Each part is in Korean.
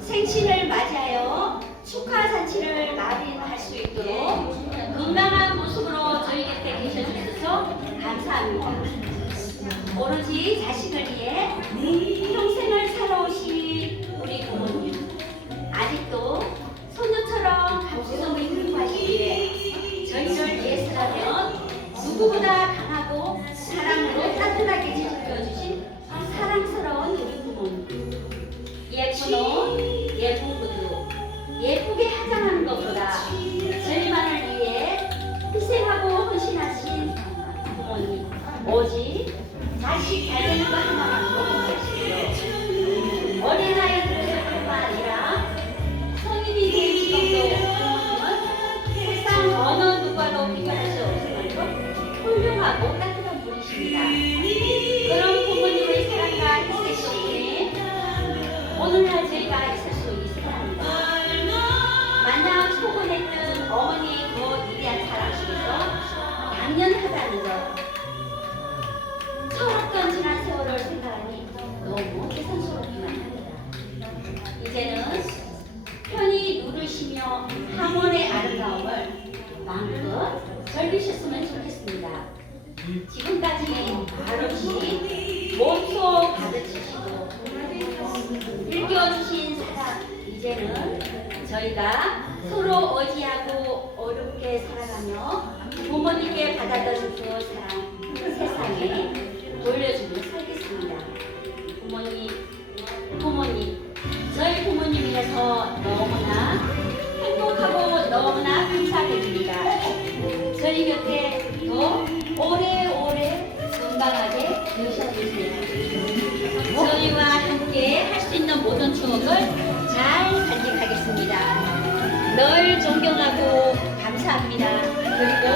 생신을 맞이하여 축하 잔치를 마련할 수 있도록 건강한 모습으로 저희 곁에 계셔주셔서 감사합니다. 오로지 자식을 위해 평생을 오직 자식 잘 되는 것 하나만 보고 계시고요 어린 아이 지금까지 말없이 몸소 가르치시고 일깨워주신 사랑 이제는 저희가 서로 의지하고 어렵게 살아가며 부모님께 받아들인 그 사랑 세상에 돌려주며 살겠습니다. 부모님, 부모님, 저희 부모님이라서 너무나 행복하고 너무나 감사드립니다. 저희 곁에 건강하게 계셔주세요. 저희와 함께 할 수 있는 모든 추억을 잘 간직하겠습니다. 늘 존경하고 감사합니다. 그리고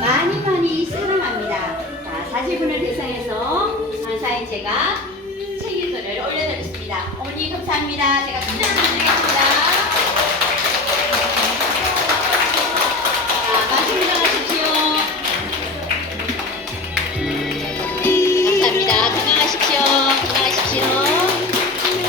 많이 많이 사랑합니다. 자, 사실분을 대상해서 감사히 제가 책임글을 올려드렸습니다. 어머니 감사합니다. 제가